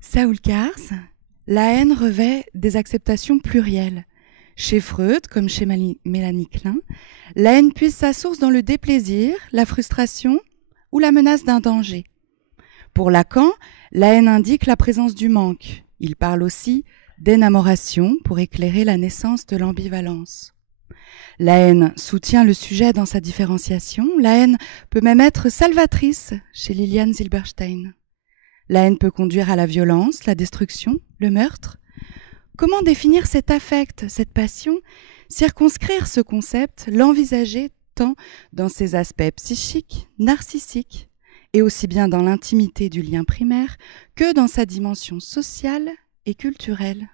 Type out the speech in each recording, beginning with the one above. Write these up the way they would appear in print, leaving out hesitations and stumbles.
Saul Kars, la haine revêt des acceptations plurielles. Chez Freud, comme chez Mélanie Klein, la haine puise sa source dans le déplaisir, la frustration ou la menace d'un danger. Pour Lacan, la haine indique la présence du manque. Il parle aussi d'énamoration pour éclairer la naissance de l'ambivalence. La haine soutient le sujet dans sa différenciation. La haine peut même être salvatrice chez Liliane Zilberstein. La haine peut conduire à la violence, la destruction, le meurtre. Comment définir cet affect, cette passion, circonscrire ce concept, l'envisager tant dans ses aspects psychiques, narcissiques, et aussi bien dans l'intimité du lien primaire que dans sa dimension sociale et culturelle?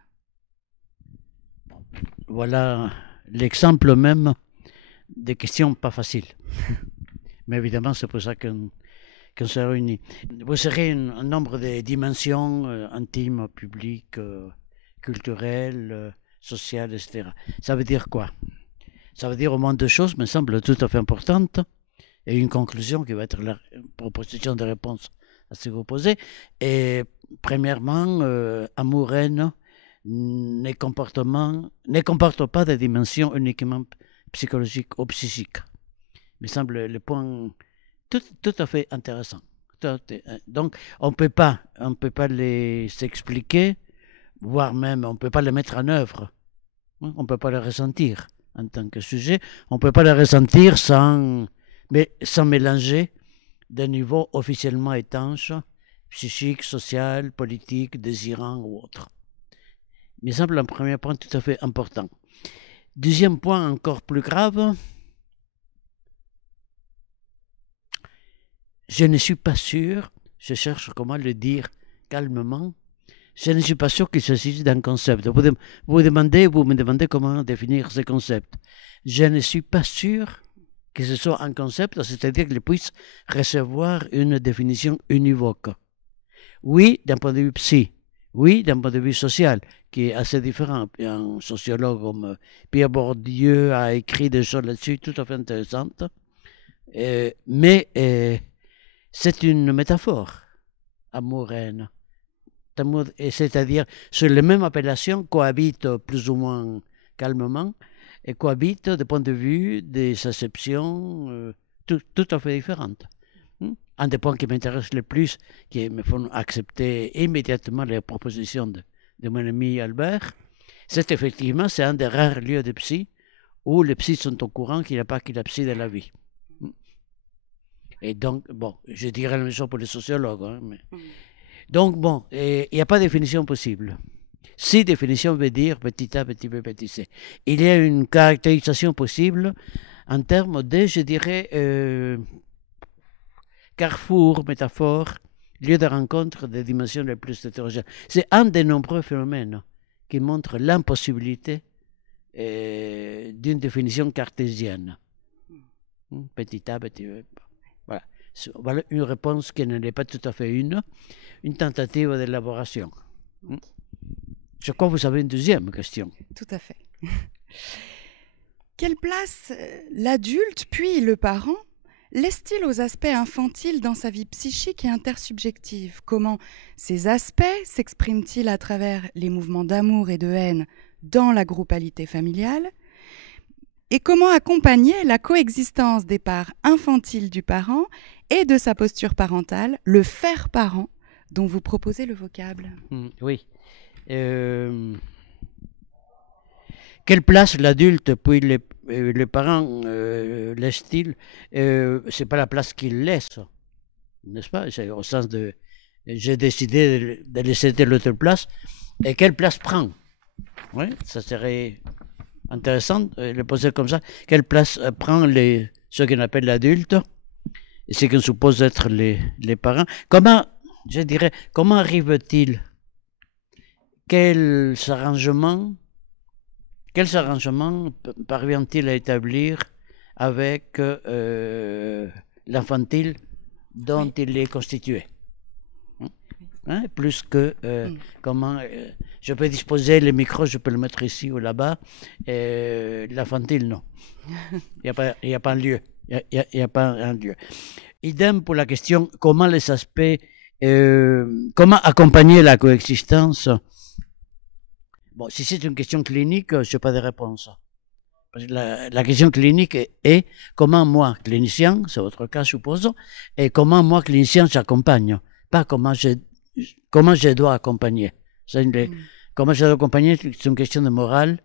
Voilà l'exemple même des questions pas faciles. Mais évidemment, c'est pour ça qu'on se réunit. Vous serez un nombre de dimensions intimes, publiques, culturelles, sociales, etc. Ça veut dire quoi? Ça veut dire au moins deux choses, me semble tout à fait importantes, et une conclusion qui va être la proposition de réponse à ce que vous posez. Et premièrement, amour-haine ne comporte pas des dimensions uniquement psychologiques ou psychiques. Il me semble le point tout à fait intéressant. Donc, on ne peut pas les expliquer, voire même on ne peut pas les mettre en œuvre. On ne peut pas les ressentir en tant que sujet. On ne peut pas les ressentir sans mélanger des niveaux officiellement étanches, psychiques, sociaux, politiques, désirants ou autres. Il me semble un premier point tout à fait important. Deuxième point encore plus grave, je ne suis pas sûr, je cherche comment le dire calmement, je ne suis pas sûr qu'il s'agisse d'un concept. Vous me demandez comment définir ce concept. Je ne suis pas sûr que ce soit un concept, c'est-à-dire qu'il puisse recevoir une définition univoque. Oui, d'un point de vue psy, oui, d'un point de vue social, qui est assez différent. Un sociologue comme Pierre Bourdieu a écrit des choses là-dessus tout à fait intéressantes, mais c'est une métaphore, amour-haine. C'est-à-dire, sur les mêmes appellations, cohabitent plus ou moins calmement, et cohabitent de point de vue des acceptions tout à fait différentes. Un des points qui m'intéresse le plus, qui me font accepter immédiatement les propositions de mon ami Albert, c'est effectivement, c'est un des rares lieux de psy où les psys sont au courant qu'il n'y a pas que la psy de la vie. Et donc, bon, je dirais la même chose pour les sociologues. Hein, mais... Donc, bon, il n'y a pas de définition possible. Si définition veut dire petit a, petit b, petit c. Il y a une caractérisation possible en termes de, je dirais, carrefour, métaphore, lieu de rencontre des dimensions les plus hétérogènes. C'est un des nombreux phénomènes qui montrent l'impossibilité d'une définition cartésienne. Petit a, petit b. Voilà. Voilà une réponse qui n'est pas tout à fait une tentative d'élaboration. Je crois que vous avez une deuxième question. Tout à fait. Quelle place l'adulte, puis le parent, laisse-t-il aux aspects infantiles dans sa vie psychique et intersubjective? Comment ces aspects s'expriment-ils à travers les mouvements d'amour et de haine dans la groupalité familiale? Et comment accompagner la coexistence des parts infantiles du parent et de sa posture parentale, le faire parent, dont vous proposez le vocable? Oui. Quelle place l'adulte puis les parents laissent-ils? C'est pas la place qu'ils laissent, n'est-ce pas? C'est au sens de j'ai décidé de laisser telle autre place. Et quelle place prend? Oui, ça serait intéressant de le poser comme ça. Quelle place prend ce qu'on appelle l'adulte et ce qu'on suppose être les parents? Comment arrive-t-il? Quels arrangements parvient-il à établir avec l'infantile dont il est constitué? Plus que comment je peux disposer le micro, je peux le mettre ici ou là-bas, l'infantile non. Il n'y a pas un lieu. Il n'y a pas un lieu. Idem pour la question comment les aspects Comment accompagner la coexistence? Bon, si c'est une question clinique, je n'ai pas de réponse. Parce que la question clinique est comment moi, clinicien, c'est votre cas, je suppose, et comment moi, clinicien, j'accompagne. Pas comment je dois accompagner. Comment je dois accompagner, c'est une question de morale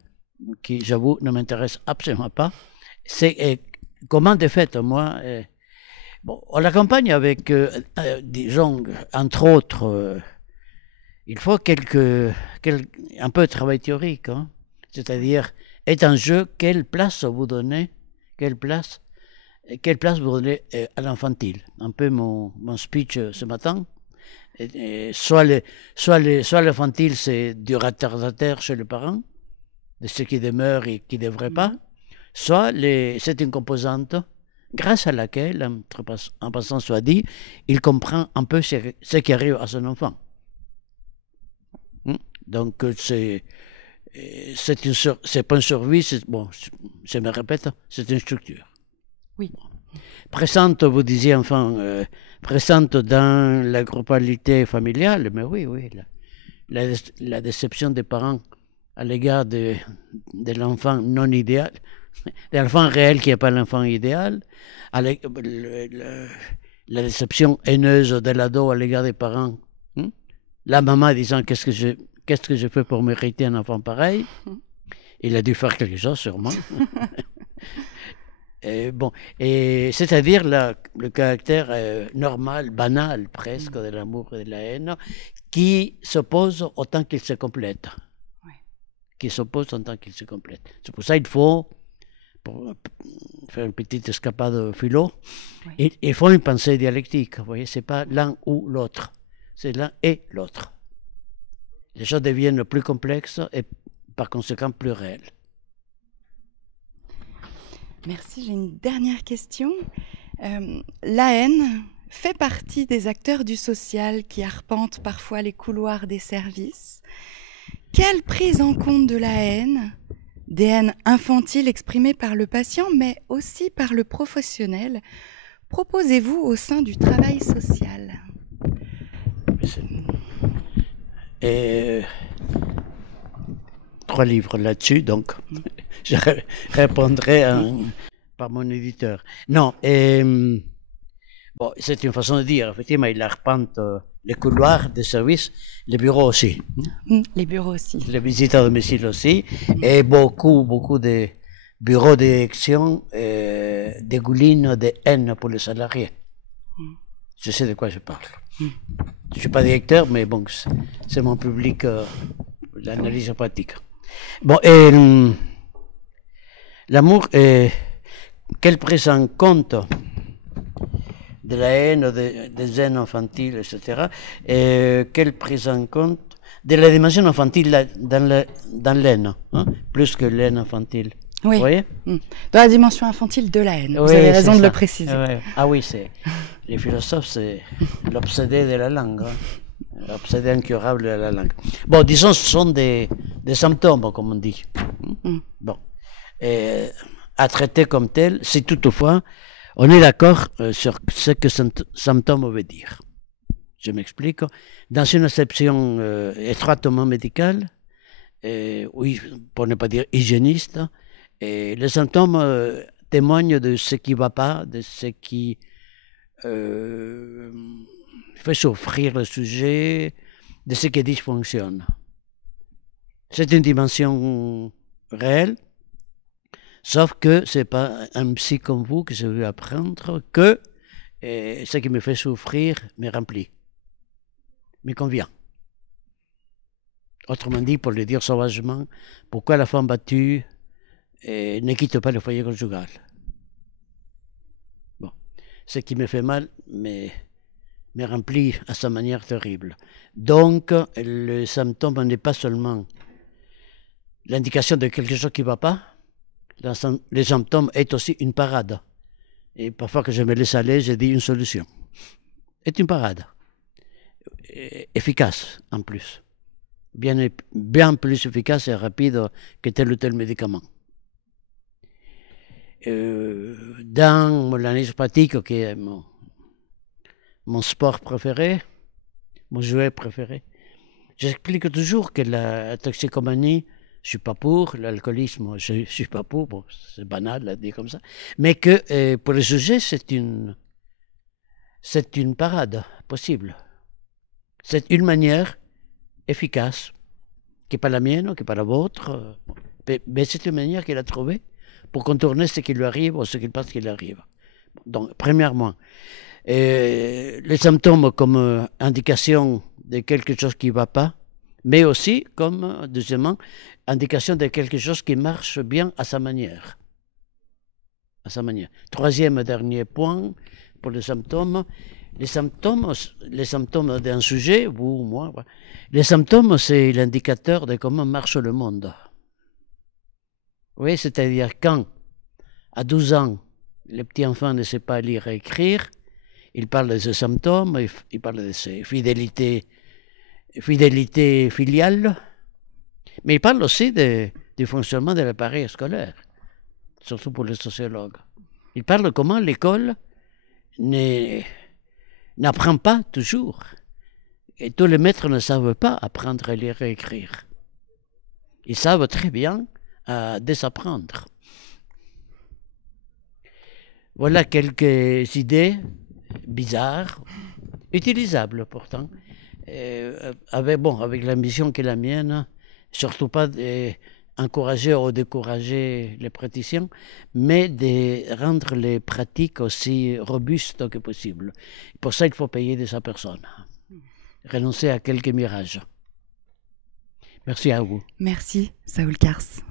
qui, j'avoue, ne m'intéresse absolument pas. C'est comment, de fait, moi, bon, on l'accompagne avec, disons, entre autres, il faut un peu de travail théorique, hein, c'est-à-dire, est en jeu quelle place vous donnez, quelle place vous donnez à l'infantile. Un peu mon speech ce matin. Soit l'infantile, c'est du retardataire chez les parents, de ceux qui demeurent et qui ne devraient pas, soit c'est une composante grâce à laquelle, en passant soit dit, il comprend un peu ce qui arrive à son enfant. Donc, c'est pas une survie, bon, je me répète, c'est une structure. Oui. Présente, vous disiez, enfin, présente dans la groupalité familiale, mais oui, la déception des parents à l'égard de l'enfant non idéal, de l'enfant réel qui n'est pas l'enfant idéal, la déception haineuse de l'ado à l'égard des parents, la maman disant qu'est-ce que je fais pour mériter un enfant pareil? Il a dû faire quelque chose, sûrement. Bon, c'est-à-dire le caractère normal, banal presque de l'amour et de la haine, qui s'oppose autant qu'il se complète. Qui s'oppose autant qu'il se complète. C'est pour ça qu'il faut, pour faire une petite escapade philo, il faut une pensée dialectique. Vous voyez, c'est pas l'un ou l'autre, c'est l'un et l'autre. Les choses deviennent plus complexes et par conséquent plus réelles. Merci, j'ai une dernière question. La haine fait partie des acteurs du social qui arpentent parfois les couloirs des services. Quelle prise en compte de la haine, des haines infantiles exprimées par le patient, mais aussi par le professionnel, proposez-vous au sein du travail social? Et 3 livres là-dessus, donc je répondrai par mon éditeur. Non, bon, c'est une façon de dire. Effectivement, il arpente les couloirs des services, les bureaux aussi. Les bureaux aussi. Les visites à domicile aussi. Et beaucoup de bureaux d'élection dégoulinent de haine pour les salariés. Je sais de quoi je parle. Je ne suis pas directeur, mais bon, c'est mon public, l'analyse pratique. Bon, et l'amour, quelle prise en compte de la haine, des haines infantiles, etc. Et quelle prise en compte de la dimension infantile dans l'haine, hein, plus que l'haine infantile. Oui. Vous voyez? Dans la dimension infantile de la haine. Oui, vous avez raison de le préciser. Oui. Ah oui, les philosophes, c'est l'obsédé de la langue, hein, l'obsédé incurable de la langue. Bon, disons, ce sont des symptômes, comme on dit. Bon, à traiter comme tel, si toutefois on est d'accord sur ce que ce symptôme veut dire. Je m'explique. Dans une acception étroitement médicale, oui, pour ne pas dire hygiéniste, les symptômes témoignent de ce qui ne va pas, de ce qui fait souffrir le sujet, de ce qui dysfonctionne. C'est une dimension réelle, sauf que ce n'est pas un psy comme vous que je veux apprendre que ce qui me fait souffrir me remplit, me convient. Autrement dit, pour le dire sauvagement, pourquoi la femme battue ne quitte pas le foyer conjugal? Bon, ce qui me fait mal me remplit à sa manière terrible. Donc, le symptôme n'est pas seulement l'indication de quelque chose qui ne va pas, le symptôme est aussi une parade. Et parfois que je me laisse aller, je dis une solution. C'est une parade. Efficace, en plus. Bien plus efficace et rapide que tel ou tel médicament. Dans l'analyse pratique, qui est mon sport préféré, mon jouet préféré. J'explique toujours que la toxicomanie, je suis pas pour, l'alcoolisme, je suis pas pour, bon, c'est banal à dire comme ça, mais que pour le sujet, c'est une parade possible. C'est une manière efficace, qui n'est pas la mienne, qui n'est pas la vôtre, mais c'est une manière qu'il a trouvée pour contourner ce qui lui arrive ou ce qu'il pense qu'il arrive. Donc, premièrement, les symptômes comme indication de quelque chose qui ne va pas, mais aussi comme, deuxièmement, indication de quelque chose qui marche bien à sa manière. À sa manière. Troisième, dernier point pour les symptômes. Les symptômes d'un sujet, vous, moi, les symptômes, c'est l'indicateur de comment marche le monde. Oui, c'est-à-dire quand, à 12 ans, le petit enfant ne sait pas lire et écrire, il parle de ses symptômes, il parle de ses fidélités filiales, mais il parle aussi du fonctionnement de l'appareil scolaire, surtout pour les sociologues. Il parle de comment l'école n'apprend pas toujours. Et tous les maîtres ne savent pas apprendre à lire et écrire. Ils savent très bien désapprendre. Voilà quelques idées bizarres, utilisables pourtant, avec l'ambition qui est la mienne, surtout pas d'encourager ou décourager les praticiens, mais de rendre les pratiques aussi robustes que possible. Pour ça, il faut payer de sa personne, renoncer à quelques mirages. Merci à vous. Merci, Saúl Cars.